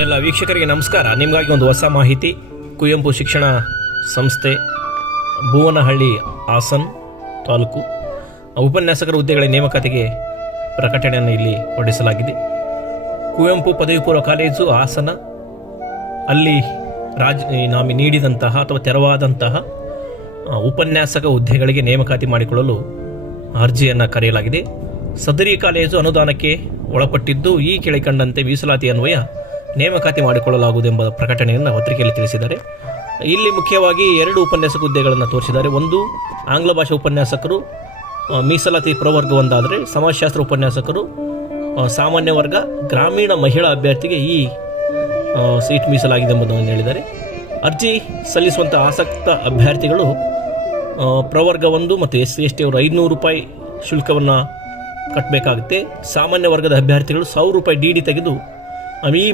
ಎಲ್ಲ ವೀಕ್ಷಕರಿಗೆ ನಮಸ್ಕಾರ. ನಿಮಗಾಗಿ ಒಂದು ಹೊಸ ಮಾಹಿತಿ. ಕುವೆಂಪು ಶಿಕ್ಷಣ ಸಂಸ್ಥೆ ಭುವನಹಳ್ಳಿ ಹಾಸನ್ ತಾಲೂಕು ಉಪನ್ಯಾಸಕರ ಹುದ್ದೆಗಳ ನೇಮಕಾತಿಗೆ ಪ್ರಕಟಣೆಯನ್ನು ಇಲ್ಲಿ ಹೊರಡಿಸಲಾಗಿದೆ. ಕುವೆಂಪು ಪದವಿ ಪೂರ್ವ ಕಾಲೇಜು ಹಾಸನ ಅಲ್ಲಿ ನೀಡಿದಂತಹ ಅಥವಾ ತೆರವಾದಂತಹ ಉಪನ್ಯಾಸಕ ಹುದ್ದೆಗಳಿಗೆ ನೇಮಕಾತಿ ಮಾಡಿಕೊಳ್ಳಲು ಅರ್ಜಿಯನ್ನು ಕರೆಯಲಾಗಿದೆ. ಸದರಿ ಕಾಲೇಜು ಅನುದಾನಕ್ಕೆ ಒಳಪಟ್ಟಿದ್ದು ಈ ಕೆಳಕಂಡಂತೆ ಮೀಸಲಾತಿ ಅನ್ವಯ ನೇಮಕಾತಿ ಮಾಡಿಕೊಳ್ಳಲಾಗುವುದೆಂಬ ಪ್ರಕಟಣೆಯನ್ನು ಪತ್ರಿಕೆಯಲ್ಲಿ ತಿಳಿಸಿದ್ದಾರೆ. ಇಲ್ಲಿ ಮುಖ್ಯವಾಗಿ 2 ಉಪನ್ಯಾಸಕ ಹುದ್ದೆಗಳನ್ನು ತೋರಿಸಿದ್ದಾರೆ. ಒಂದು ಆಂಗ್ಲ ಭಾಷಾ ಉಪನ್ಯಾಸಕರು ಮೀಸಲಾತಿ ಪ್ರವರ್ಗ ಒಂದಾದರೆ, ಸಮಾಜಶಾಸ್ತ್ರ ಉಪನ್ಯಾಸಕರು ಸಾಮಾನ್ಯ ವರ್ಗ, ಗ್ರಾಮೀಣ ಮಹಿಳಾ ಅಭ್ಯರ್ಥಿಗೆ ಈ ಸೀಟ್ ಮೀಸಲಾಗಿದೆ ಎಂಬುದನ್ನು ಹೇಳಿದ್ದಾರೆ. ಅರ್ಜಿ ಸಲ್ಲಿಸುವಂಥ ಆಸಕ್ತ ಅಭ್ಯರ್ಥಿಗಳು ಪ್ರವರ್ಗ 1 ಮತ್ತು SC/ST ಅವರು ₹500 ಶುಲ್ಕವನ್ನು ಕಟ್ಟಬೇಕಾಗುತ್ತೆ. ಸಾಮಾನ್ಯ ವರ್ಗದ ಅಭ್ಯರ್ಥಿಗಳು ₹1000 DD ತೆಗೆದು ಈ